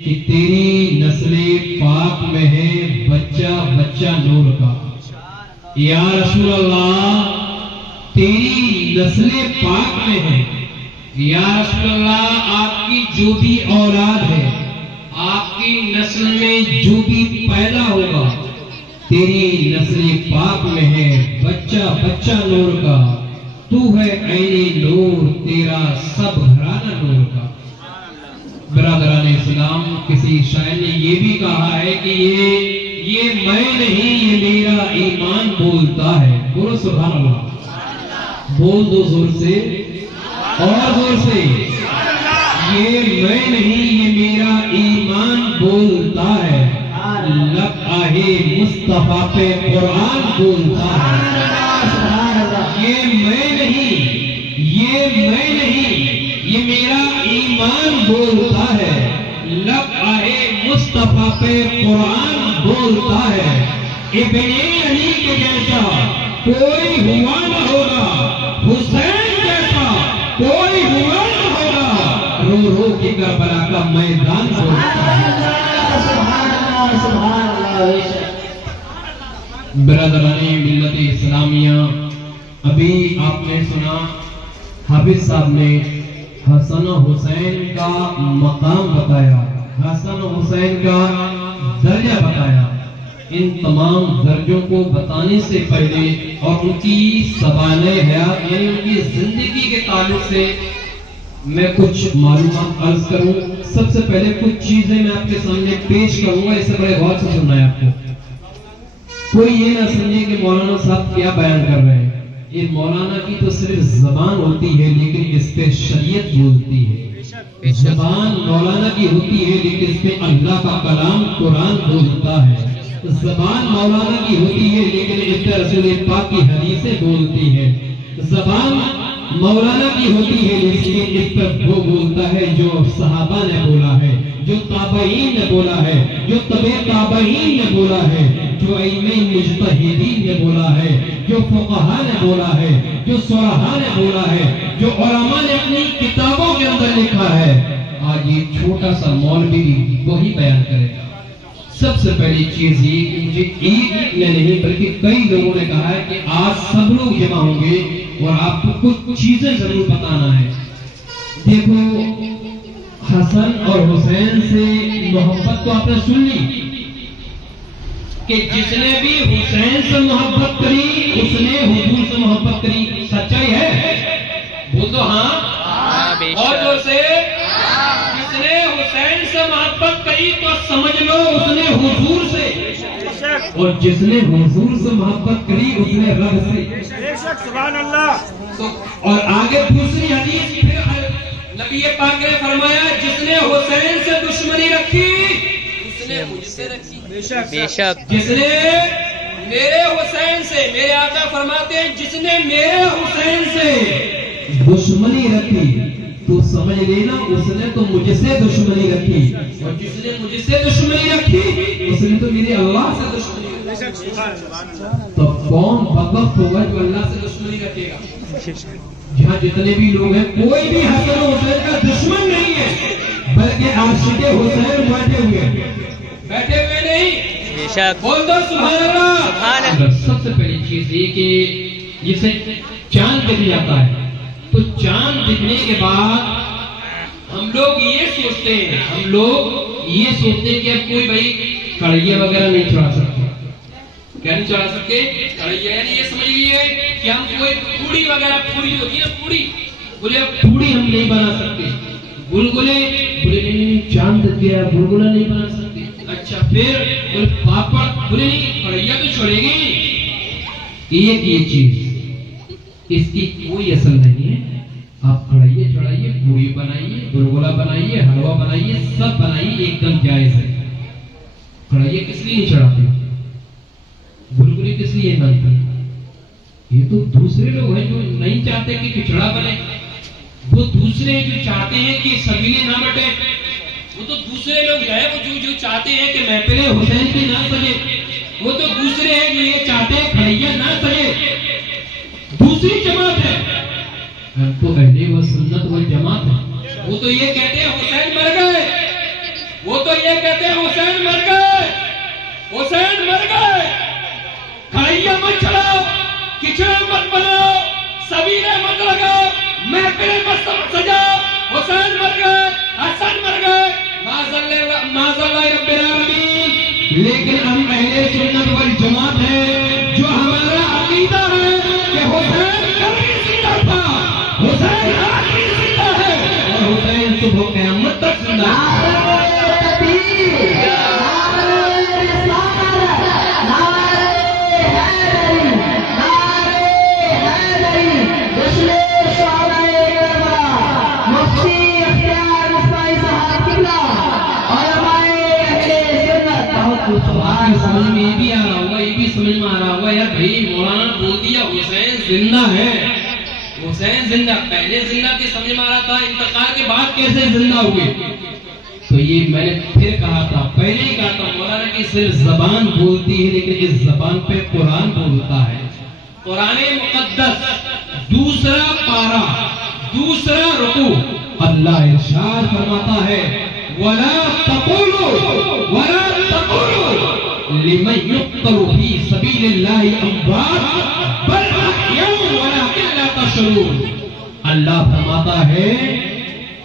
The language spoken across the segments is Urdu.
کہ تیری نسل پاک میں ہے بچہ بچہ نور کا. یا رسول اللہ تیری نسل پاک میں ہے. یا رسول اللہ آپ کی جو بھی اولاد ہے، آپ کی نسل میں جو بھی پیدا ہوگا، تیری نسل پاک میں ہے بچہ بچہ نور کا. تو ہے عین نور، تیرا سب گھرانہ نور کا. برادران اسلام، کسی شاعر نے یہ بھی کہا ہے کہ یہ میں نہیں، یہ میرا ایمان بولتا ہے. بولو سبحان اللہ. بول دو زور سے اور زور سے. یہ میں نہیں، یہ میرا ایمان بولتا ہے. لب آہے مصطفیٰ پہ قرآن بولتا ہے. یہ میں نہیں، یہ میں نہیں، یہ میرا ایمان بولتا ہے. لب آہے مصطفیٰ پہ قرآن بولتا ہے. ابن علی کے جیسا کوئی ہوا نہ ہوگا، حسین جیسا کوئی ہوا نہ ہوگا. رو رو کے کربلا کا میدان بولتا ہے. برادران ملت اسلامیہ، ابھی آپ نے سنا حافظ صاحب نے حسن و حسین کا مقام بتایا، حسن و حسین کا درجہ بتایا. ان تمام درجوں کو بتانے سے پہلے اور ان کی سوانح حیات یعنی ان کی زندگی کے تعلق سے میں کچھ معلومات عرض کروں. سب سے پہلے کچھ چیزیں میں آپ کے سامنے پیش کروں گا، اسے بڑے غور سے سننا ہے آپ کو. کوئی یہ نہ سمجھے کہ مولانا صاحب کیا بیان کر رہے ہیں. یہ مولانا کی تو صرف زبان ہوتی ہے لیکن اس پہ شریعت بولتی ہے. زبان مولانا کی ہوتی ہے لیکن اس پہ اللہ کا کلام قرآن بولتا ہے. زبان مولانا کی ہوتی ہے لیکن اس پہ رسول پاک کی حدیثیں بولتی ہے. زبان مولانا کی ہوتی ہے لیکن اس پر وہ بولتا ہے جو صحابہ نے بولا ہے، جو تابعین نے بولا ہے، جو تبع تابعین نے بولا ہے، جو ائمہ مجتہدین نے بولا ہے، جو فقہاء نے بولا ہے، جو صلحاء نے بولا ہے، جو علماء نے اپنی کتابوں کے اندر لکھا ہے. آج یہ چھوٹا سا مولوی بھی وہی بیان کرے گا. سب سے پہلی چیز یہ کہ مجھے ایک نے نہیں بلکہ کئی لوگوں نے کہا ہے کہ آج سب لوگ جمع ہوں گے اور آپ کو کچھ چیزیں ضرور بتانا ہے. دیکھو، حسن اور حسین سے محبت تو آپ نے سن لی کہ جس نے بھی حسین سے محبت کری اس نے حضور سے محبت کری. سچائی ہے؟ بول دو ہاں. اور جو سے جس نے حسین سے محبت کری تو سمجھ لو اس نے حضور سے، اور جس نے حضور سے محبت کری اس نے رب سے. سبحان اللہ. اور آگے دوسری حدیث پھر نبی پاک نے فرمایا جس نے حسین سے دشمنی رکھی اس نے مجھ سے رکھی. بے شک. جس نے میرے حسین سے، میرے آقا فرماتے ہیں جس نے میرے حسین سے دشمنی رکھی تو سمجھ لینا اس نے تو مجھ سے دشمنی رکھی، اور جس نے مجھ سے دشمنی رکھی اس نے تو میرے اللہ سے دشمنی رکھی. تو کون بدبخت ہوگا جو اللہ سے دشمنی رکھے گا؟ جہاں جتنے بھی لوگ ہیں کوئی بھی حسن و حسین کا دشمن نہیں ہے بلکہ عاشق حسین بیٹھے ہوئے نہیں. بول دو سبحان اللہ. سب سے پہلی چیز یہ کہ جسے چاند دکھ جاتا ہے تو چاند دکھنے کے بعد ہم لوگ یہ سوچتے ہیں کہ اب کوئی بھائی کڑھیا وغیرہ نہیں چڑھا سکتے. کیا نہیں چڑھا سکتے؟ کڑھیا. یعنی یہ سمجھ لیجیے کہ ہم کوئی پوڑی وغیرہ، پوڑی ہوتی ہے نا پوڑی، بولے پوڑی ہم نہیں بنا سکتے. گلگلے بولے نہیں چاند دکھ گیا گلگلا نہیں بنا سکتے. اچھا پھر پاپڑ بولے نہیں کڑھیا تو چڑھے گی. ایک یہ چیز اس کی کوئی اصل نہیں ہے. آپ کڑھائیے چڑھائیے، پوری بنائیے، گلگلا بنائیے، حلوہ بنائیے، سب بنائیے، ایک دم جائز ہے. کڑھائیے کس لیے نہیں چڑھاتے؟ گلگلے کس لیے بنتے؟ یہ تو دوسرے لوگ ہیں جو نہیں چاہتے کہ کھچڑا بنے. وہ دوسرے جو چاہتے ہیں کہ سبیلے نہ بٹے، وہ تو دوسرے لوگ ہیں وہ جو چاہتے ہیں کہ محفل حسین پہ نہ سجے. وہ تو دوسرے ہیں جو یہ چاہتے ہیں کڑھیا نہ سجے. دوسری جماعت ہے. ہم تو اہل و سنت والجماعت ہے. وہ تو یہ کہتے ہیں حسین مر گئے وہ تو یہ کہتے ہیں حسین مر گئے، حسین مر گئے، کڑھائیاں مت چلاؤ، کچڑا مت بناؤ، سبیلے مت لگاؤ، محفلیں مت سجاؤ، حسین مر گئے، حسن مر گئے، معاذ اللہ رب العالمین۔ لیکن ہم اہل سنت والجماعت ہیں، جو ہمارا عقیدہ ہے کہ حسین کبھی زندہ تھا، حسین آج بھی زندہ ہے، اور حسین صبح قیامت تک زندہ ہے۔ سمجھ میں یہ بھی آ رہا ہوگا، یہ بھی سمجھ میں آ رہا ہوگا یار بھائی مولانا بول دیا حسین زندہ ہے، حسین زندہ، پہلے زندہ تھے سمجھ میں آ رہا تھا، انتقال کے بعد کیسے زندہ ہوئے؟ تو یہ میں نے پھر کہا تھا، پہلے ہی کہا تھا مولانا کی صرف زبان بولتی ہے لیکن اس زبان پہ قرآن بولتا ہے۔ قرآن مقدس دوسرا پارہ دوسرا رکوع، اللہ ارشاد فرماتا ہے وَلَا تَقُولُوا لِمَنْ يُقْتَلُ فِي سَبِيلِ اللَّهِ أَمْوَاتٌ بَلْ أَحْيَاءٌ وَلَكِنْ لَا تَشْعُرُونَ۔ اللہ فرماتا ہے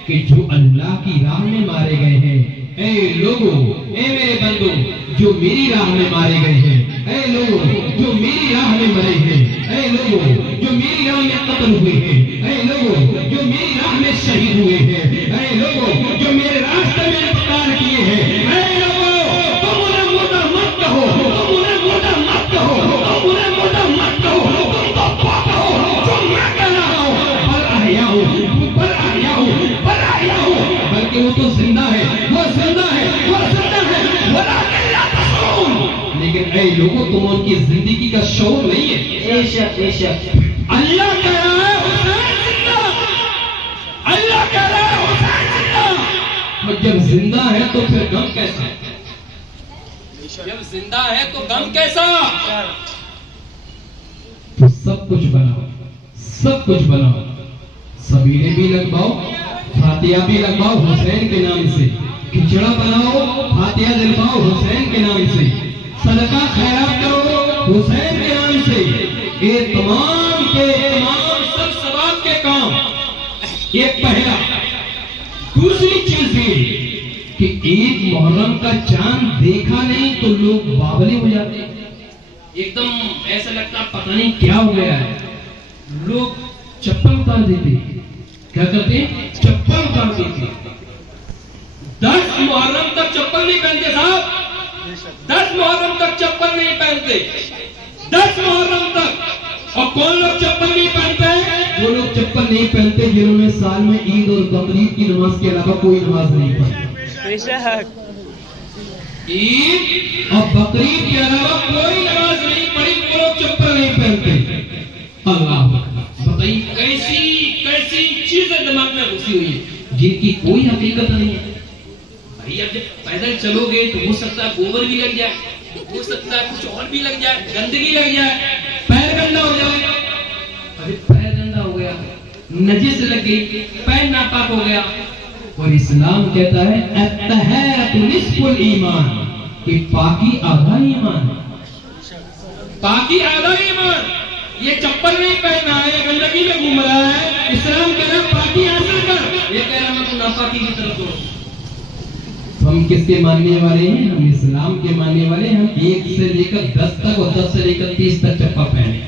کہ جو اللہ کی راہ میں مارے گئے ہیں، اے لوگوں، اے میرے بندوں جو میری راہ میں مارے گئے ہیں، اے لوگوں جو میری راہ میں مرے ہیں، اے لوگوں جو میری راہ میں قتل ہوئے ہیں، اے لوگوں جو میری راہ میں شہید ہوئے ہیں، اے لوگوں جو میرے راستے میں انتقال کیے ہیں، اے لوگوں تم انہیں مردہ مت کہو، تم انہیں مردہ مت کہو، تم انہیں مردہ مت کہو، تم تو کہو جو میں کہہ رہا ہوں، بل احیاء بل احیاء بل احیاء، بلکہ وہ تو زندہ ہے، وہ زندہ ہے، وہ زندہ ہے، ولکن لا تشعرون، لیکن اے لوگوں تم ان کی زندگی کا شعور نہیں ہے۔ بے شک بے شک اللہ کہہ رہا ہے حسین زندہ، اللہ کہہ رہا ہے حسین زندہ، اور جب زندہ ہے تو پھر غم کیسا؟ جب زندہ ہے تو غم کیسا؟ تو سب کچھ بناؤ، سب کچھ بناؤ، سبیلے بھی لگواؤ، فاتحہ بھی لگواؤ حسین کے نام سے، کھچڑا بناؤ، فاتحہ دلواؤ حسین کے نام سے، صدقہ خیرات کرو حسین کے نام سے، یہ تمام کے تمام سب ثواب کے کام۔ یہ پہلا۔ دوسری چیز یہ کہ ایک محرم کا چاند دیکھا نہیں تو لوگ باولے ہو جاتے، ایک دم ایسا لگتا پتہ نہیں کیا ہو گیا ہے، لوگ چپل اتار دیتے، کیا کرتے ہیں؟ چپل اتار دیتے۔ 10 محرم تک چپل نہیں پہنتے صاحب، 10 محرم تک چپل نہیں پہنتے، 10 محرم تک۔ اور کون لوگ چپل نہیں پہنتے ہیں؟ وہ لوگ چپل نہیں پہنتے جنہوں نے سال میں عید اور بقرعید کی نماز کے علاوہ کوئی نماز نہیں پڑھی۔ عید اور بقرعید کے علاوہ کوئی نماز نہیں پڑھی، وہ لوگ چپل نہیں پہنتے۔ اللہ بتائیے کیسی چیزیں دماغ میں گھسی ہوئی ہے جن کی کوئی حقیقت نہیں ہے۔ بھائی اب جب پیدل چلو گے تو ہو سکتا ہے گوبر بھی لگ جائے، ہو سکتا ہے کچھ اور بھی لگ جائے، گندگی لگ جائے، پیر گندا ہو جائے۔ ابھی پیر گندا ہو گیا، نجس لگ گئی، پیر ناپاک ہو گیا، اور اسلام کہتا ہے الطہارۃ نصف الایمان، کہ پاکی آدھا ایمان، پاکی آدھا ایمان۔ یہ چپل نہیں پہنا ہے، یہ گندگی میں گھوم رہا ہے، اسلام کہہ رہا ہے پاکی حاصل کر، یہ کہہ رہا ہے تو ناپاکی کی طرف دوڑ۔ ہم کس کے ماننے والے ہیں؟ ہم اسلام کے ماننے والے ہیں۔ ہم 1 سے لے کر 10 تک اور 10 سے لے کر 30 تک چپل پہنے۔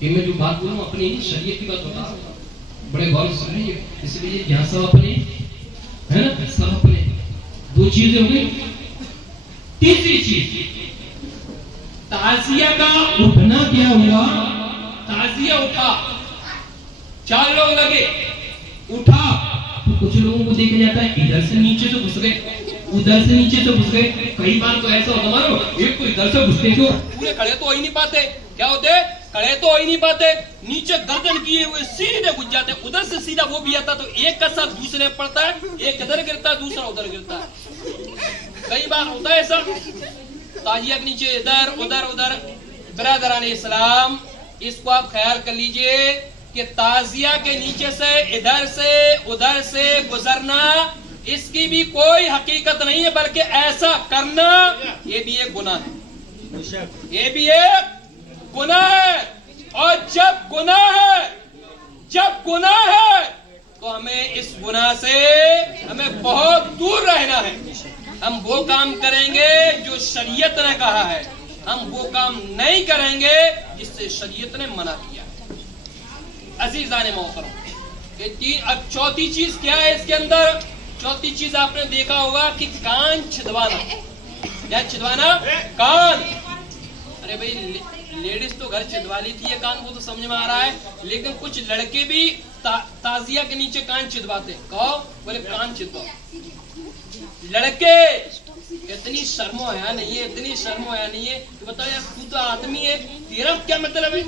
یہ میں جو بات بولوں اپنی شریعت کی بات بتا رہا ہوں، بڑے غور سے سنیے، اس لیے یہاں سب اپنے ہے نا، سب اپنے۔ 2 چیزیں ہو گئی۔ تیسری چیز تعزیہ کا اٹھنا کیا ہوا؟ تعزیہ اٹھا، 4 لوگ لگے، اٹھا تو کچھ لوگوں کو دیکھا جاتا ہے ادھر سے نیچے سے گھس گئے، ادھر سے نیچے سے گھس گئے۔ کئی بار تو ایسا ہوتا مانو ایک تو ادھر سے گھستے تو پورے کھڑے تو ہو ہی نہیں پاتے، کیا ہوتے؟ کھڑے تو ہو ہی نہیں پاتے، نیچے گردن کیے ہوئے سیدھے گھس جاتے، ادھر سے سیدھا وہ بھی آتا تو ایک کا ساتھ دوسرے پڑتا ہے، ایک ادھر گرتا ہے دوسرا ادھر گرتا ہے۔ کئی بار ہوتا ہے ایسا، تعزیہ کے نیچے ادھر ادھر ادھر۔ برادران اسلام اس کو آپ خیال کر لیجئے کہ تعزیہ کے نیچے سے ادھر سے ادھر سے گزرنا اس کی بھی کوئی حقیقت نہیں ہے، بلکہ ایسا کرنا یہ بھی ایک گناہ ہے، یہ بھی ایک گناہ ہے۔ اور جب گناہ ہے تو ہمیں اس گناہ سے ہمیں بہت دور رہنا ہے۔ ہم وہ کام کریں گے جو شریعت نے کہا ہے، ہم وہ کام نہیں کریں گے جس سے شریعت نے منع کیا ہے۔ عزیزان محترم، اب چوتھی چیز کیا ہے اس کے اندر؟ چوتھی چیز آپ نے دیکھا ہوگا کہ کان چھدوانا۔ کیا چھدوانا؟ کان۔ ارے بھائی لیڈیز تو گھر چھدوا لی تھی یہ کان، وہ تو سمجھ میں آ رہا ہے، لیکن کچھ لڑکے بھی تازیہ کے نیچے کان چھدواتے ہیں۔ کہو، بولے کان چھدواؤ۔ لڑکے اتنی شرم و حیا نہیں ہے، اتنی شرم و حیا نہیں ہے کہ بتاؤ یار تو تو آدمی ہے، تیرا کیا مطلب ہے؟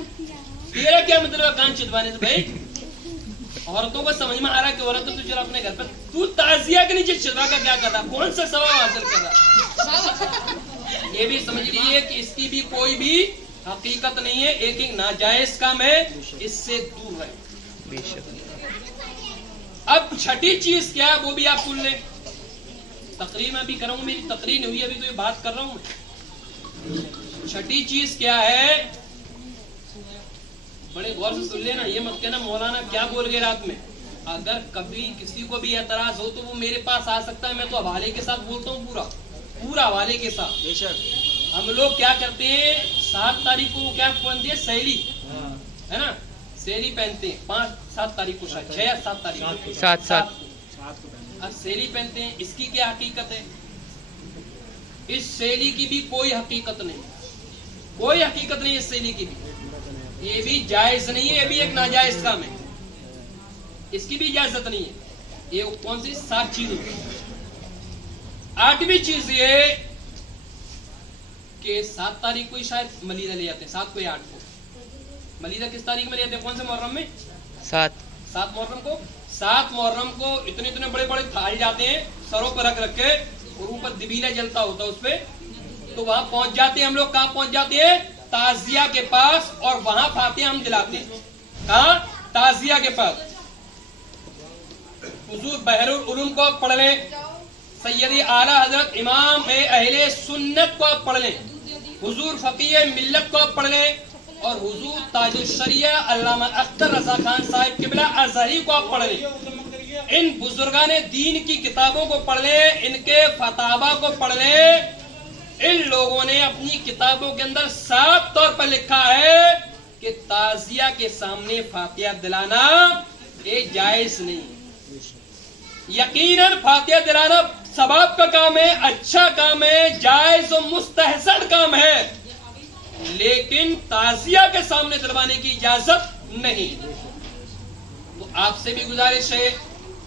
تیرا کیا مطلب ہے کان چھدوانے سے؟ بھائی عورتوں کو سمجھ میں آ رہا ہے کہ عورتوں تو چلو اپنے گھر پر، تو تعزیہ کے نیچے چھدوا کا کیا کر رہا؟ کون سا ثواب حاصل کر رہا؟ یہ بھی سمجھ لیجیے کہ اس کی بھی کوئی بھی حقیقت نہیں ہے، ایک ناجائز کام ہے، اس سے دور رہے۔ اب چھٹی چیز کیا ہے وہ بھی آپ سن لیں۔ تقریر میں بھی کروں گا، میری تقریر نہیں ہوئی ابھی تو یہ بات کر رہا ہوں میں۔ چھٹی چیز کیا ہے؟ بڑے غور سے سن لینا، یہ مت کہنا مولانا کیا بول گئے رات میں۔ اگر کبھی کسی کو بھی اعتراض ہو تو وہ میرے پاس آ سکتا ہے، میں تو حوالے کے ساتھ بولتا ہوں، پورا حوالے کے ساتھ۔ ہم لوگ کیا کرتے ہیں، 7 تاریخ کو وہ کیا پہنتے ہیں؟ سیلی ہے نا، سیلی پہنتے ہیں 5-7 تاریخ کو، شاید 6 یا 7 تاریخ کو، 7 اب سیلی پہنتے ہیں۔ اس کی کیا حقیقت ہے؟ اس سیلی کی بھی کوئی حقیقت نہیں، کوئی حقیقت نہیں اس سیلی کی بھی، یہ بھی جائز نہیں ہے، یہ بھی ایک ناجائز کام ہے، اس کی بھی اجازت نہیں ہے۔ یہ کون سی 7 چیز ہوتی ہے؟ 8ویں چیز یہ کہ 7 تاریخ کو ہی شاید ملیدہ لے جاتے ہیں، 7 کو یا 8 کو ملیدہ کس تاریخ میں لے جاتے ہیں؟ کون سے محرم میں؟ 7 محرم کو۔ 7 محرم کو اتنے بڑے بڑے تھال جاتے ہیں سروں پر رکھ کے، اور اوپر دبیلا جلتا ہوتا ہے اس پہ، تو وہاں پہنچ جاتے ہیں ہم لوگ۔ کہاں پہنچ جاتے ہیں؟ تعزیہ کے پاس، اور وہاں فاتحہ ہم دلاتے ہیں۔ کہاں؟ تعزیہ کے پاس۔ حضور بحر العلوم کو آپ پڑھ لیں، سیدی اعلیٰ حضرت امام اہل سنت کو آپ پڑھ لیں، حضور فقیہ ملت کو آپ پڑھ لیں، اور حضور تاج الشریعہ علامہ اختر رضا خان صاحب قبلہ ازہری کو آپ پڑھ لیں۔ ان بزرگان دین کی کتابوں کو پڑھ لیں، ان کے فتاوا کو پڑھ لیں۔ ان لوگوں نے اپنی کتابوں کے اندر صاف طور پر لکھا ہے کہ تعزیہ کے سامنے فاتحہ دلانا یہ جائز نہیں۔ یقیناً فاتحہ دلانا ثواب کا کام ہے، اچھا کام ہے، جائز و مستحسن کام ہے، لیکن تعزیہ کے سامنے دلوانے کی اجازت نہیں۔ تو آپ سے بھی گزارش ہے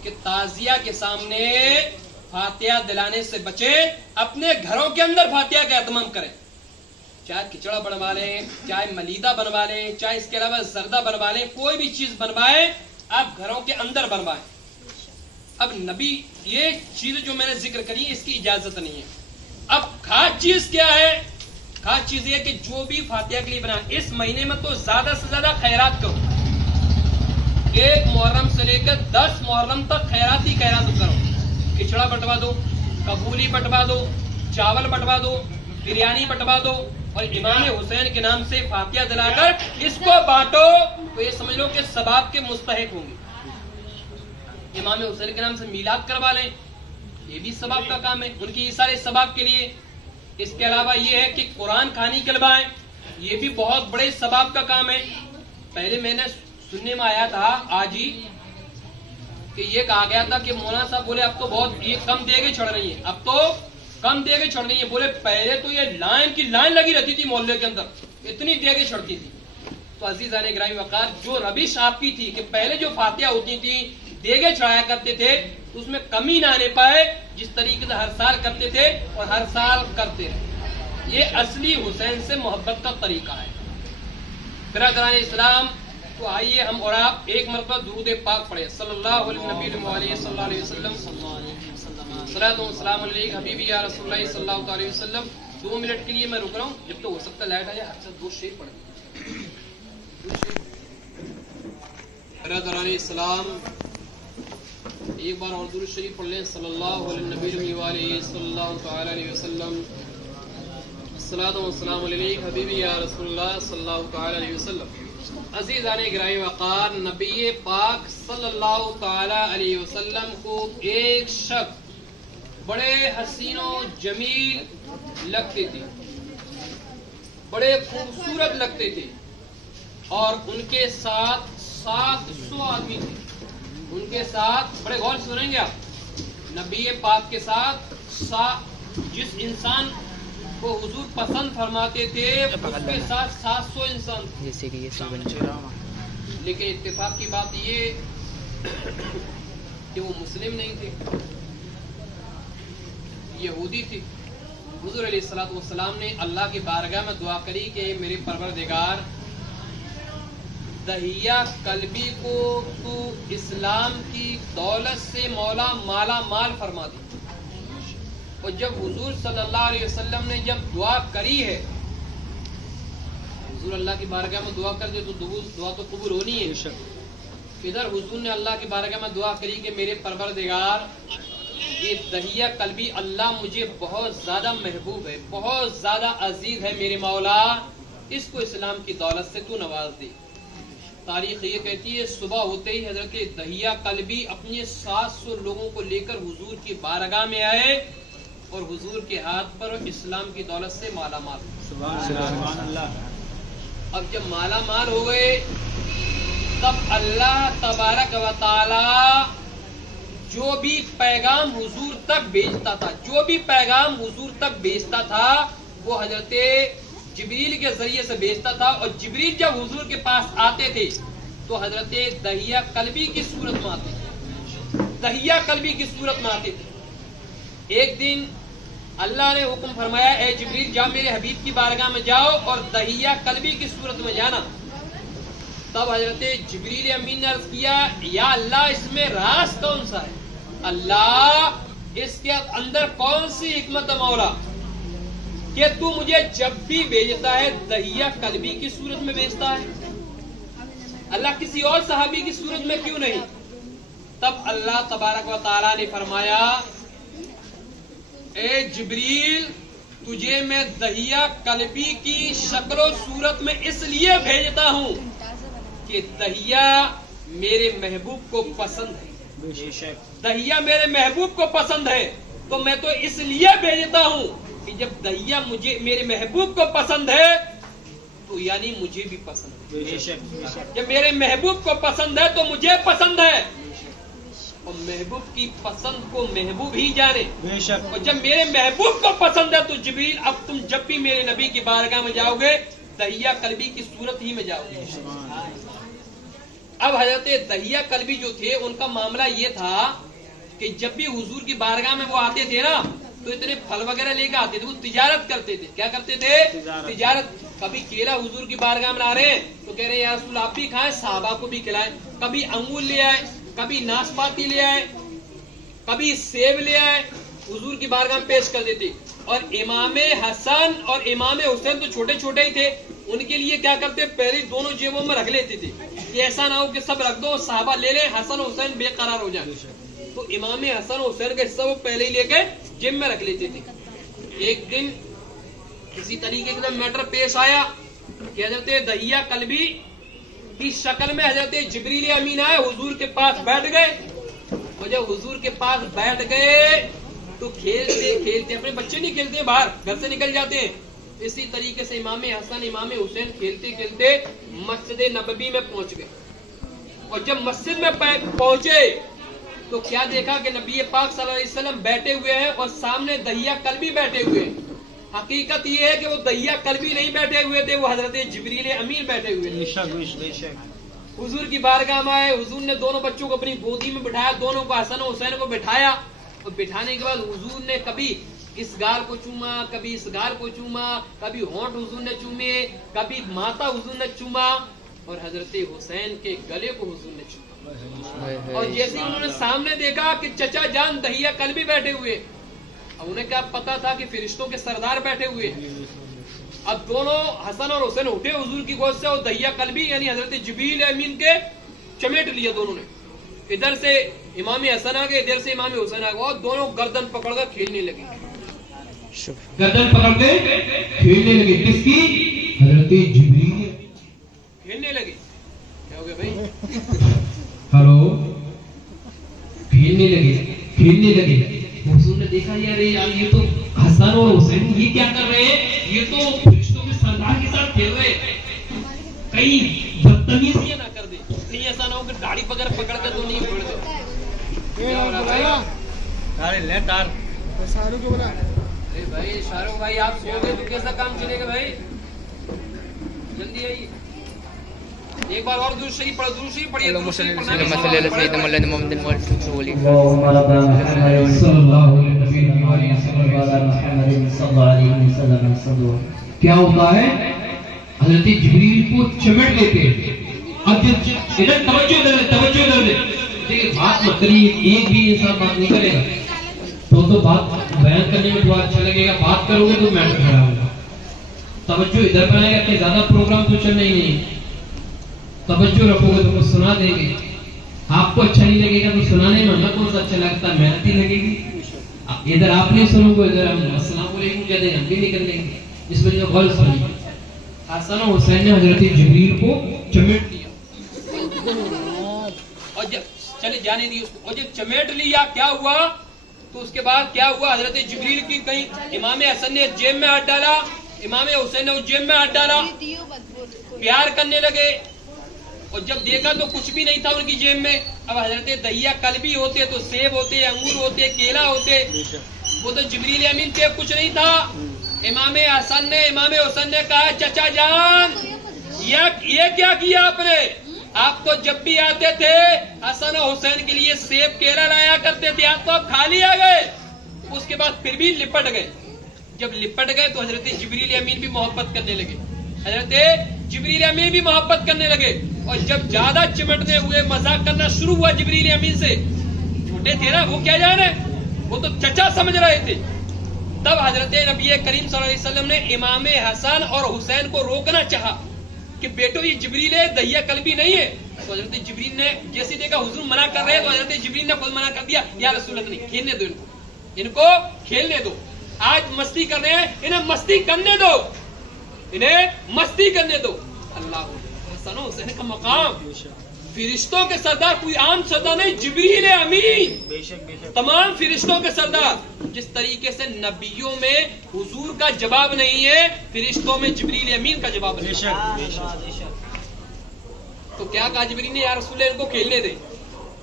کہ تعزیہ کے سامنے فاتحہ دلانے سے بچیں، اپنے گھروں کے اندر فاتحہ کا اہتمام کریں، چاہے کھچڑا بنوا لیں، چاہے ملیدہ بنوا لیں، چاہے اس کے علاوہ زردہ بنوا لیں، کوئی بھی چیز بنوائیں، آپ گھروں کے اندر بنوائیں۔ اب نبی یہ چیز جو میں نے ذکر کری اس کی اجازت نہیں ہے۔ اب خاص چیز کیا ہے؟ خاص چیز یہ کہ جو بھی فاتحہ کے لیے بنائیں، اس مہینے میں تو زیادہ سے زیادہ خیرات کرو، 1 محرم سے لے کر 10 محرم تک خیرات ہی خیرات کرو۔ کھچڑا بٹوا دو، قبولی بٹوا دو، چاول بٹوا دو، بریانی بٹوا دو، اور امام حسین کے نام سے فاتحہ دلا کر اس کو بانٹو، تو یہ سمجھ لو کہ ثواب کے مستحق ہوں گے۔ امام حسین کے نام سے میلاد کروا لیں، یہ بھی ثواب کا کام ہے، ان کی سارے ثواب کے لیے۔ اس کے علاوہ یہ ہے کہ قرآن خوانی کلوائیں، یہ بھی بہت بڑے ثواب کا کام ہے۔ پہلے میں نے سننے میں آیا تھا آج ہی کہ یہ کہا گیا تھا کہ مولانا صاحب بولے اب تو بہت یہ کم دیگے چڑھ رہی ہیں، اب تو کم دیگے چڑھ رہی ہیں، بولے پہلے تو یہ لائن کی لائن لگی رہتی تھی محلے کے اندر، اتنی دیگے چڑھتی تھی۔ تو عزیزان گرامی وقار، جو روش آپ کی تھی کہ پہلے جو فاتحہ ہوتی تھی دیگے چڑھایا کرتے تھے، اس میں کمی نہ آنے پائے، جس طریقے سے ہر سال کرتے تھے اور ہر سال کرتے رہے۔ یہ اصلی حسین سے محبت کا طریقہ ہے۔ برادران اسلام، تو آئیے ہم اور آپ ایک مرتبہ درود پاک پڑھیں، صلی اللہ علیہ نبی علیہ صلی اللہ علیہ وسلم، صلاۃ و سلام علیک حبیبی یا رسول اللہ صلی اللہ علیہ وسلم۔ 2 منٹ کے لیے میں رک رہا ہوں، جب تو ہو سکتا ہے لائٹ آ جائے، اکثر 2 شعر پڑھ دیں۔ برادران اسلام، ایک بار اور درود شریف پڑھ لیں صلی اللہ علیہ نبی علیہ صلی اللہ تعالی علیہ وسلم الصلاۃ والسلام علیک حبیبی یا رسول اللہ صلی اللہ تعالی علیہ وسلم. عزیزان گرامی وقار، نبی پاک صلی اللہ تعالی علیہ وسلم کو ایک شخص بڑے حسین و جمیل لگتے تھے، بڑے خوبصورت لگتے تھے، اور ان کے ساتھ 700 آدمی تھے. ان کے ساتھ بڑے غور سے سنیں گے آپ، نبی پاک کے ساتھ جس انسان کو حضور پسند فرماتے تھے اس کے ساتھ 700 انسان تھے. لیکن اتفاق کی بات یہ کہ وہ مسلم نہیں تھے، یہودی تھے. حضور علیہ الصلوۃ والسلام نے اللہ کی بارگاہ میں دعا کری کہ میرے پروردگار، دہیہ قلبی کو تو اسلام کی دولت سے مولا مالا مال فرما دی. اور جب حضور صلی اللہ علیہ وسلم نے جب دعا کری ہے، حضور اللہ کی بارگاہ میں دعا کر دے تو دعا تو قبول ہونی ہے. ادھر حضور نے اللہ کی بارگاہ میں دعا کری کہ میرے پروردگار، یہ دہیہ قلبی اللہ مجھے بہت زیادہ محبوب ہے، بہت زیادہ عزیز ہے میرے مولا، اس کو اسلام کی دولت سے تو نواز دے. تاریخ یہ کہتی ہے صبح ہوتے ہی حضرت دہیہ قلبی اپنے 700 لوگوں کو لے کر حضور کی بارگاہ میں آئے اور حضور کے ہاتھ پر اسلام کی دولت سے مالا مال. سبحان اللہ. اب جب مالا مال ہو گئے تب اللہ تبارک و تعالی جو بھی پیغام حضور تک بھیجتا تھا وہ حضرت جبریل کے ذریعے سے بھیجتا تھا. اور جبریل جب حضور کے پاس آتے تھے تو حضرت دہیہ قلبی کی صورت میں آتے تھے. ایک دن اللہ نے حکم فرمایا، اے جبریل جاؤ میرے حبیب کی بارگاہ میں جاؤ اور دہیہ قلبی کی صورت میں جانا. تب حضرت جبریل امین نے عرض کیا، یا اللہ اس میں راز کون سا ہے؟ اللہ اس کے اندر کون سی حکمت ہے مولا کہ تو مجھے جب بھی بھیجتا ہے دہیہ قلبی کی صورت میں بھیجتا ہے، اللہ کسی اور صحابی کی صورت میں کیوں نہیں؟ تب اللہ تبارک و تعالی نے فرمایا، اے جبریل تجھے میں دہیہ قلبی کی شکل و صورت میں اس لیے بھیجتا ہوں کہ دہیہ میرے محبوب کو پسند ہے. دہیہ میرے محبوب کو پسند ہے تو میں تو اس لیے بھیجتا ہوں کہ جب دہیہ میرے محبوب کو پسند ہے تو یعنی مجھے بھی پسند ہے. جب میرے محبوب کو پسند ہے تو مجھے پسند ہے، اور محبوب کی پسند کو محبوب ہی جانے. اور جب میرے محبوب کو پسند ہے تو جبریل اب تم جب بھی میرے نبی کی بارگاہ میں جاؤ گے دہیہ قلبی کی صورت ہی میں جاؤ گے. اب حضرت دہیہ قلبی جو تھے ان کا معاملہ یہ تھا کہ جب بھی حضور کی بارگاہ میں وہ آتے تھے نا تو اتنے پھل وغیرہ لے کے آتے تھے، وہ تجارت کرتے تھے. کیا کرتے تھے؟ تجارت. کبھی کیلا حضور کی بارگاہ میں لا رہے ہیں تو کہہ رہے ہیں یا رسول آپ بھی کھائیں، صحابہ کو بھی کھلائیں. کبھی انگور لے آئے، کبھی ناشپاتی لے آئے، کبھی سیب لے آئے، حضور کی بارگاہ میں پیش کر دیتے. اور امام حسن اور امام حسین تو چھوٹے چھوٹے ہی تھے، ان کے لیے کیا کرتے پہلے دونوں جیبوں میں رکھ لیتے تھے کہ ایسا نہ ہو کہ سب رکھ دو صحابہ لے لیں، حسن حسین بے قرار ہو جائیں. تو امام حسن حسین کا حصہ وہ پہلے ہی لے کے جیب میں رکھ لیتے تھے. ایک دن اسی طریقے کا میٹر پیش آیا کہ حضرت دہیہ قلبی کی شکل میں حضرت جبریل امین آئے، حضور کے پاس بیٹھ گئے. اور جب حضور کے پاس بیٹھ گئے تو کھیلتے کھیلتے، اپنے بچے نہیں کھیلتے باہر گھر سے نکل جاتے ہیں، اسی طریقے سے امام حسن امام حسین کھیلتے کھیلتے مسجد نبوی میں پہنچ گئے. اور جب مسجد میں پہنچے تو کیا دیکھا کہ نبی پاک صلی اللہ علیہ وسلم بیٹھے ہوئے ہیں اور سامنے دہیہ قلبی بیٹھے ہوئے ہیں. حقیقت یہ ہے کہ وہ دہیہ قلبی نہیں بیٹھے ہوئے تھے، وہ حضرت جبریل امین بیٹھے ہوئے تھے. حضور کی بارگاہ میں آئے، حضور نے دونوں بچوں کو اپنی گودی میں بٹھایا، دونوں کو حسن و حسین کو بٹھایا. اور بٹھانے کے بعد حضور نے کبھی اس گال کو چوما، کبھی اس گال کو چوما، کبھی ہونٹ حضور نے چومے، کبھی ماتھا حضور نے چوما، اور حضرت حسین کے گلے کو حضور نے چوما. اور جیسے انہوں نے سامنے دیکھا کہ چچا جان دہیہ قلبی بیٹھے ہوئے، اب انہیں کیا پتا تھا کہ فرشتوں کے سردار بیٹھے ہوئے. اب دونوں حسن اور حسین اٹھے حضور کی گود سے اور دہیہ قلبی یعنی حضرت جبریل امین کے چمیٹ لیے دونوں نے. ادھر سے امام حسن آ گئے، ادھر سے امام حسین آ گئے اور دونوں گردن پکڑ کر کھیلنے لگے. گردن پکڑ کے کھیلنے لگے. کس کی؟ حضرت جبریل. کھیلنے لگے. کیا ہو گیا بھائی؟ ہلو. کھیلنے لگے. حضور نے دیکھا یار یہ تو حسن اور حسین یہ کیا کر رہے ہیں؟ یہ تو فرشتوں کے سردار کے ساتھ کھیل رہے ہیں. کئی بدتمیزیاں نہ کر دے. کہیں ایسا نہ ہو کہ داڑھی پکڑ کر تو نہیں پھوڑ دے. کیا ہو رہا بھائی؟ ارے بھائی شاہ رخ بھائی آپ سو گئے تو کیسا کام چلے گا بھائی؟ جلدی آئیے. ایک بار اور درود شریف پڑھیے. اللهم صل على سيدنا مولانا محمد وعلى اللهم رب محمد صلى الله عليه وسلم. کیا ہوتا ہے؟ حضرت جبریل کو چمٹ لیتے. اب ادھر توجہ دے. دیکھیں بات مت کریے. ایک بھی انسان بات نہیں کرے گا تو بات بیان کرنے میں تھوڑا اچھا لگے گا. بات کرو گے تو میٹر کھڑا ہوگا. توجہ ادھر پر آئے گا کہ زیادہ پروگرام تو چلنا ہی نہیں. توجہ رکھو گے تو کچھ سنا دیں گے. آپ کو اچھا نہیں لگے گا تو سنانے میں ہمیں کون سا اچھا لگتا ہے؟ محنت ہی لگے گی. ادھر آپ نہیں سنو گے, ادھر ہم السلام علیکم کہہ دیں, ہم بھی نہیں کر لیں گے. اس وجہ سے غلط سنیے. حسن و حسین نے حضرت جبریل کو چمیٹ لیا اور جب چلے جانے دی اس کو, اور جب چمیٹ لیا کیا ہوا تو اس کے بعد کیا ہوا؟ حضرت جبریل کی کہیں امام حسن نے جیب میں ہاتھ ڈالا, امام حسین نے جیب میں ہاتھ ڈالا, پیار کرنے لگے. اور جب دیکھا تو کچھ بھی نہیں تھا ان کی جیب میں. اب حضرت دہیا کلبی ہوتے تو سیب ہوتے, انگور ہوتے, کیلا ہوتے, وہ تو جبریل امین کے کچھ نہیں تھا. امام حسن نے امام حسین نے کہا چچا جان یہ کیا کیا آپ نے؟ آپ تو جب بھی آتے تھے حسن و حسین کے لیے سیب کیلا لایا کرتے تھے, آپ تو اب کھالی آ گئے. اس کے بعد پھر بھی لپٹ گئے. جب لپٹ گئے تو حضرت جبریل امین بھی محبت کرنے لگے. حضرت جبریل امین بھی محبت کرنے لگے. اور جب زیادہ چمٹنے ہوئے, مذاق کرنا شروع ہوا جبریل امین سے. چھوٹے تھے نا, وہ کیا جانے, وہ تو چچا سمجھ رہے تھے. تب حضرت نبی کریم صلی اللہ علیہ وسلم نے امام حسن اور حسین کو روکنا چاہا کہ بیٹو یہ جبریل ہے, دہیا قلبی نہیں ہے. تو حضرت جبریل نے جیسے دیکھا حضور منع کر رہے ہیں تو حضرت جبریل نے خود منع کر دیا, یا رسول اللہ نہیں, کھیلنے دو ان کو کھیلنے دو. آج مستی کر رہے ہیں, انہیں مستی کرنے دو, انہیں مستی کرنے دو. اللہ حسن و حسین کا مقام فرشتوں کے سردار, کوئی عام سردار نہیں, جبریل امین تمام فرشتوں کے سردار. جس طریقے سے نبیوں میں حضور کا جواب نہیں ہے, فرشتوں میں جبریل امین کا جواب نہیں ہے. تو کیا کہا جبریل نے؟ یا رسول اللہ ان کو کھیلنے دے.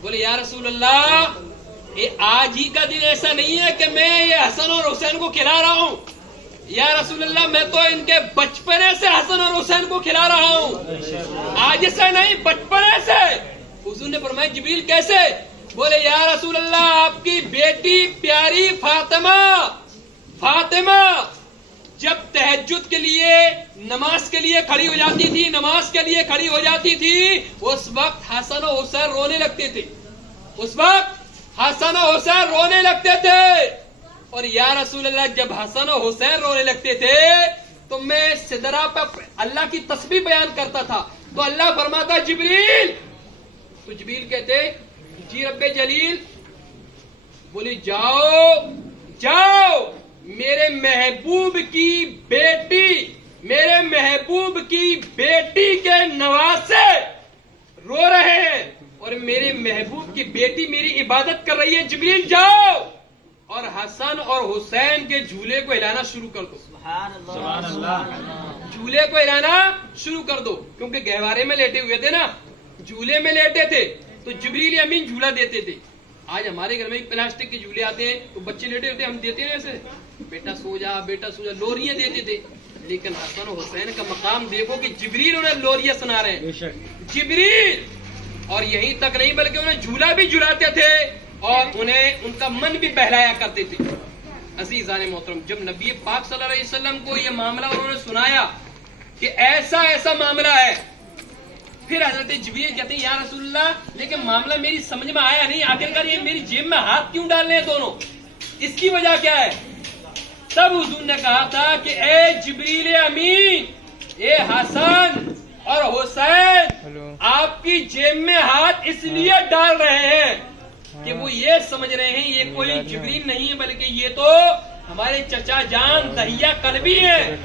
بولے یا رسول اللہ یہ آج ہی کا دن ایسا نہیں ہے کہ میں یہ حسن اور حسین کو کھلا رہا ہوں. یا رسول اللہ میں تو ان کے بچپنے سے حسن اور حسین کو کھلا رہا ہوں, آج سے نہیں, بچپنے سے. حضور نے فرمایا جبریل کیسے؟ بولے یا رسول اللہ آپ کی بیٹی پیاری فاطمہ جب تہجد کے لیے نماز کے لیے کھڑی ہو جاتی تھی, اس وقت حسن و حسین رونے لگتے تھے. اور یا رسول اللہ جب حسن و حسین رونے لگتے تھے تو میں سدرا پر اللہ کی تسبیح بیان کرتا تھا, تو اللہ فرماتا جبریل, تو جبریل کہتے جی رب جلیل. بولی جاؤ میرے محبوب کی بیٹی کے نواسے رو رہے ہیں اور میرے محبوب کی بیٹی میری عبادت کر رہی ہے. جبریل جاؤ اور حسن اور حسین کے جھولے کو ہلانا شروع کر دو. سبحان اللہ. جھولے کو ہلانا شروع کر دو, کیونکہ گہوارے میں لیٹے ہوئے تھے نا, جھولے میں لیٹے تھے تو جبریل امین جھولا دیتے تھے. آج ہمارے گھر میں پلاسٹک کے جھولے آتے ہیں تو بچے لیٹے ہوتے ہیں, ہم دیتے ہیں ایسے, بیٹا سو جا, لوریاں دیتے تھے. لیکن حسن و حسین کا مقام دیکھو کہ جبریل انہیں لوریاں سنا رہے ہیں. جبریل, اور یہیں تک نہیں بلکہ انہیں جھولا بھی جھلاتے تھے اور انہیں ان کا من بھی بہلایا کرتے تھے. عزیزان محترم, جب نبی پاک صلی اللہ علیہ وسلم کو یہ معاملہ انہوں نے سنایا کہ ایسا معاملہ ہے, پھر حضرت جبریل کہتے ہیں یا رسول اللہ لیکن معاملہ میری سمجھ میں آیا نہیں, آخرکار یہ میری جیب میں ہاتھ کیوں ڈال رہے ہیں دونوں, اس کی وجہ کیا ہے؟ تب حضور نے کہا تھا کہ اے جبریل امین, اے حسن اور حسین, آپ کی جیب میں ہاتھ اس لیے ڈال رہے ہیں کہ وہ یہ سمجھ رہے ہیں یہ کوئی جبریل نہیں ہے بلکہ یہ تو ہمارے چچا جان دہیا قلبی ہیں،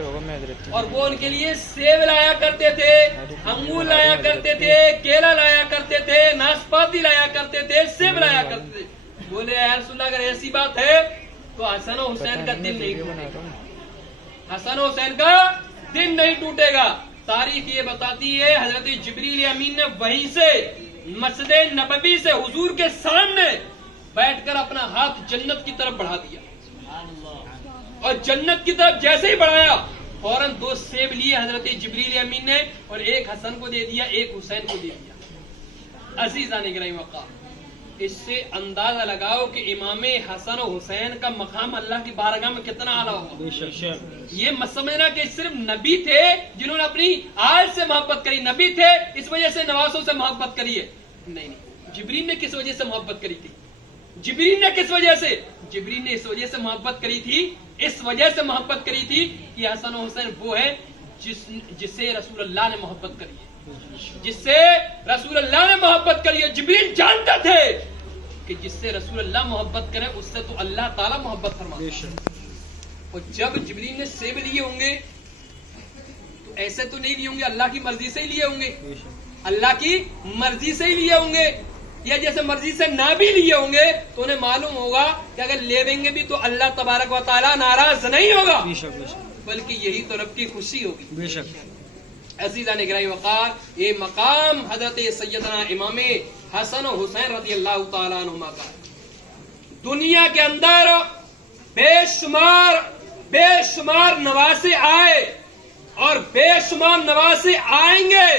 اور وہ ان کے لیے سیب لایا کرتے تھے، انگور لایا کرتے تھے، کیلا لایا کرتے تھے، ناشپاتی لایا کرتے تھے، سیب لایا کرتے تھے۔ بولے یا رسول اللہ اگر ایسی بات ہے تو حسن و حسین کا دل نہیں ٹوٹے گا، حسن و حسین کا دل نہیں ٹوٹے گا۔ تاریخ یہ بتاتی ہے حضرت جبریل امین نے وہیں سے مسجد نبوی سے حضور کے سامنے بیٹھ کر اپنا ہاتھ جنت کی طرف بڑھا دیا، اور جنت کی طرف جیسے ہی بڑھایا فوراً 2 سیب لیے حضرت جبریل امین نے، اور ایک حسن کو دے دیا، ایک حسین کو دے دیا۔ عزیزان گرامی وقار، اس سے اندازہ لگاؤ کہ امام حسن و حسین کا مقام اللہ کی بارگاہ میں کتنا اعلیٰ ہوگا۔ یہ مت سمجھنا کہ صرف نبی تھے جنہوں نے اپنی آل سے محبت کری، نبی تھے اس وجہ سے نواسوں سے محبت کری ہے، نہیں۔ جبریل نے کس وجہ سے محبت کری تھی؟ جبریل نے کس وجہ سے؟ جبریل نے اس وجہ سے محبت کری تھی، اس وجہ سے محبت کری تھی کہ حسن و حسین وہ ہے جس سے رسول اللہ نے محبت کری ہے، جس سے رسول اللہ نے محبت کری ہے۔ جبریل جانتے تھے کہ جس سے رسول اللہ محبت کرے اس سے تو اللہ تعالیٰ محبت فرماتا ہے۔ اور جب جبریل نے سیب لیے ہوں گے تو ایسے تو نہیں لیے ہوں گے، اللہ کی مرضی سے ہی لیے ہوں گے، اللہ کی مرضی سے ہی لیے ہوں گے، یا جیسے مرضی سے نہ بھی لیے ہوں گے تو انہیں معلوم ہوگا کہ اگر لے دیں گے بھی تو اللہ تبارک و تعالیٰ ناراض نہیں ہوگا، بلکہ یہی تو رب کی خوشی ہوگی۔ عزیزان گرامی وقار، یہ مقام حضرت سیدنا امام حسن و حسین رضی اللہ تعالیٰ عنہما کا دنیا کے اندر بے شمار نواسے آئے اور بے شمار نواسے آئیں گے،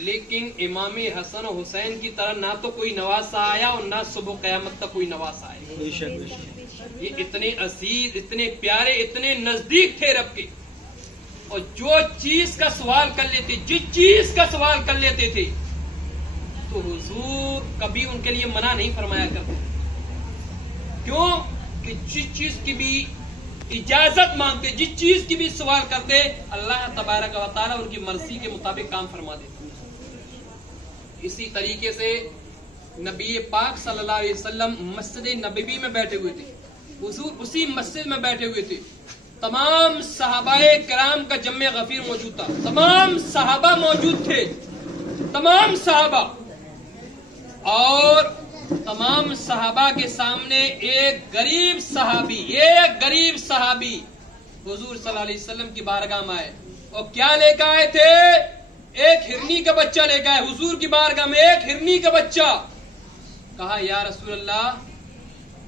لیکن امام حسن و حسین کی طرح نہ تو کوئی نواسا آیا اور نہ صبح قیامت تک کوئی نواسا آیا۔ یہ اتنے عزیز، اتنے پیارے، اتنے نزدیک تھے رب کے، اور جو چیز کا سوال کر لیتے، جس چیز کا سوال کر لیتے تھے تو حضور کبھی ان کے لیے منع نہیں فرمایا کرتے۔ کیوں کہ جس چیز کی بھی اجازت مانگتے، جس چیز کی بھی سوال کرتے، اللہ تبارک و تعالیٰ ان کی مرضی کے مطابق کام فرما دیتے۔ اسی طریقے سے نبی پاک صلی اللہ علیہ وسلم مسجد نبوی میں بیٹھے ہوئے تھے، حضور اسی مسجد میں بیٹھے ہوئے تھے، تمام صحابہ کرام کا جمع غفیر موجود تھا، تمام صحابہ موجود تھے، تمام صحابہ، اور تمام صحابہ کے سامنے ایک غریب صحابی حضور صلی اللہ علیہ وسلم کی بارگاہ میں آئے، اور کیا لے کے آئے تھے؟ ایک ہرنی کا بچہ لے کے آئے حضور کی بارگاہ میں، ایک ہرنی کا بچہ۔ کہا یا رسول اللہ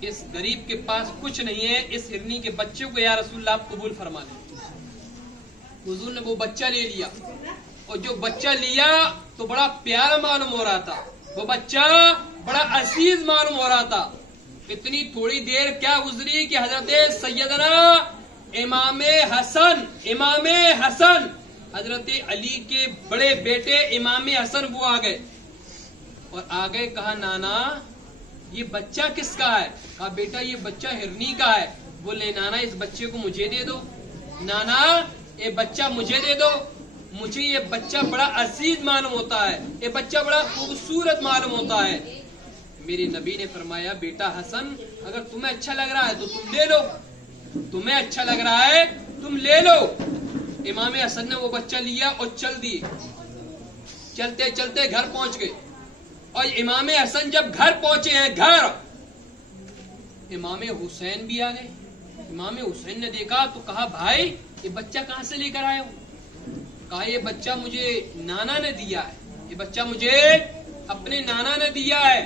اس غریب کے پاس کچھ نہیں ہے، اس ہرنی کے بچے کو یا رسول اللہ آپ قبول فرما لیں۔ حضور نے وہ بچہ لے لیا، اور جو بچہ لیا تو بڑا پیارا معلوم ہو رہا تھا، وہ بچہ بڑا عزیز معلوم ہو رہا تھا۔ اتنی تھوڑی دیر کیا گزری کہ حضرت سیدنا امام حسن حضرت علی کے بڑے بیٹے امام حسن وہ آ گئے، اور آگے کہا نانا یہ بچہ کس کا ہے؟ کہا بیٹا یہ بچہ ہرنی کا ہے۔ بولے نانا اس بچے کو مجھے دے دو، نانا یہ بچہ مجھے دے دو، مجھے یہ بچہ بڑا عزیز معلوم ہوتا ہے، یہ بچہ بڑا خوبصورت معلوم ہوتا ہے۔ میرے نبی نے فرمایا بیٹا حسن اگر تمہیں اچھا لگ رہا ہے تو تم لے لو، تمہیں اچھا لگ رہا ہے تم لے لو۔ امام حسن نے وہ بچہ لیا اور چل دیے، چلتے چلتے گھر پہنچ گئے، اور امام حسن جب گھر پہنچے ہیں، گھر امام حسین بھی آ گئے۔ امام حسین نے دیکھا تو کہا بھائی یہ بچہ کہاں سے لے کر آئے ہو؟ کہا یہ بچہ مجھے نانا نے دیا ہے، یہ بچہ مجھے اپنے نانا نے دیا ہے۔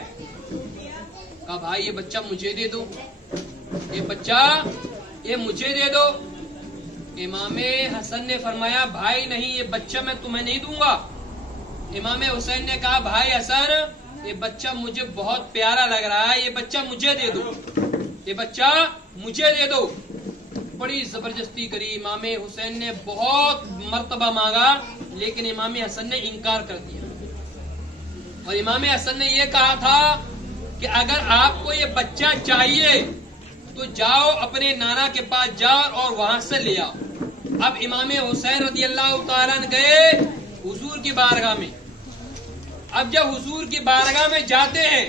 کہا بھائی یہ بچہ مجھے دے دو، یہ بچہ یہ مجھے دے دو۔ امام حسن نے فرمایا بھائی نہیں یہ بچہ میں تمہیں نہیں دوں گا۔ امام حسین نے کہا بھائی حسن یہ بچہ مجھے بہت پیارا لگ رہا ہے، یہ بچہ مجھے دے دو، یہ بچہ مجھے دے دو۔ بڑی زبردستی کری، امام حسین نے بہت مرتبہ مانگا لیکن امام حسن نے انکار کر دیا، اور امام حسن نے یہ کہا تھا کہ اگر آپ کو یہ بچہ چاہیے تو جاؤ اپنے نانا کے پاس جاؤ اور وہاں سے لے آؤ۔ اب امام حسین رضی اللہ تعالیٰ عنہ گئے حضور کی بارگاہ میں۔ اب جب حضور کی بارگاہ میں جاتے ہیں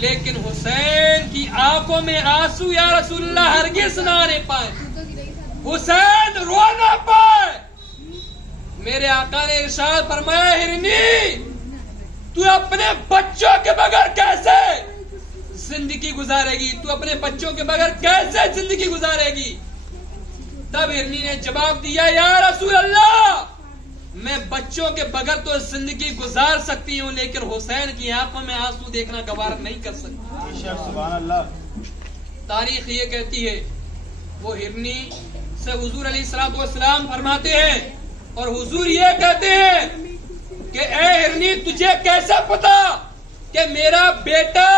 لیکن حسین کی آنکھوں میں آنسو یا رسول اللہ ہرگز نہ آنے پائے، حسین رو نہ پائے۔ میرے آقا نے ارشاد فرمایا ہرنی تو اپنے بچوں کے بغیر کیسے زندگی گزارے گی، تو اپنے بچوں کے بغیر کیسے زندگی گزارے گی؟ تب ہرنی نے جواب دیا یا رسول اللہ میں بچوں کے بغیر تو زندگی گزار سکتی ہوں، لیکن حسین کی آنکھوں میں آنسو دیکھنا گوارا نہیں کر سکتی۔ سبحان اللہ۔ تاریخ یہ کہتی ہے وہ ہرنی سے حضور علیہ الصلوۃ والسلام فرماتے ہیں اور حضور یہ کہتے ہیں کہ اے ہرنی تجھے کیسا پتا کہ میرا بیٹا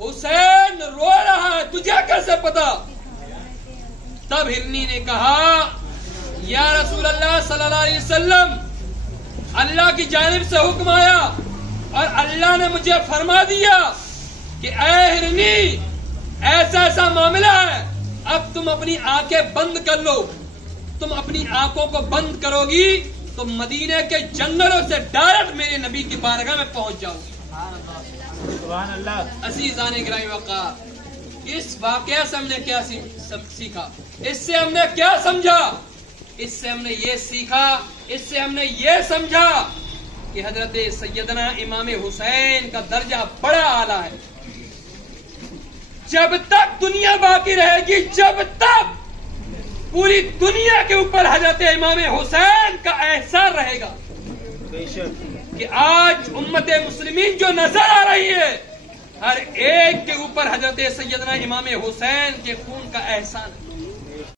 حسین رو رہا ہے، تجھے کیسے پتا؟ تب ہرنی نے کہا یا رسول اللہ صلی اللہ علیہ وسلم اللہ کی جانب سے حکم آیا اور اللہ نے مجھے فرما دیا کہ اے ہرنی ایسا معاملہ ہے، اب تم اپنی آنکھیں بند کر لو۔ تم اپنی آنکھوں کو بند کرو گی تو مدینے کے جنگلوں سے ڈائریکٹ میرے نبی کی بارگاہ میں پہنچ جاؤ گی۔ سبحان اللہ۔ عزیزان گرامی وقار، اس واقعہ سے ہم نے کیا سیکھا؟ اس سے ہم نے کیا سمجھا؟ اس سے ہم نے یہ سیکھا، اس سے ہم نے یہ سمجھا کہ حضرت سیدنا امام حسین کا درجہ بڑا اعلیٰ ہے۔ جب تک دنیا باقی رہے گی، جب تک پوری دنیا کے اوپر حضرت امام حسین کا احسان رہے گا بے شک۔ کہ آج امت مسلمین جو نظر آ رہی ہے ہر ایک کے اوپر حضرت سیدنا امام حسین کے خون کا احسان ہے۔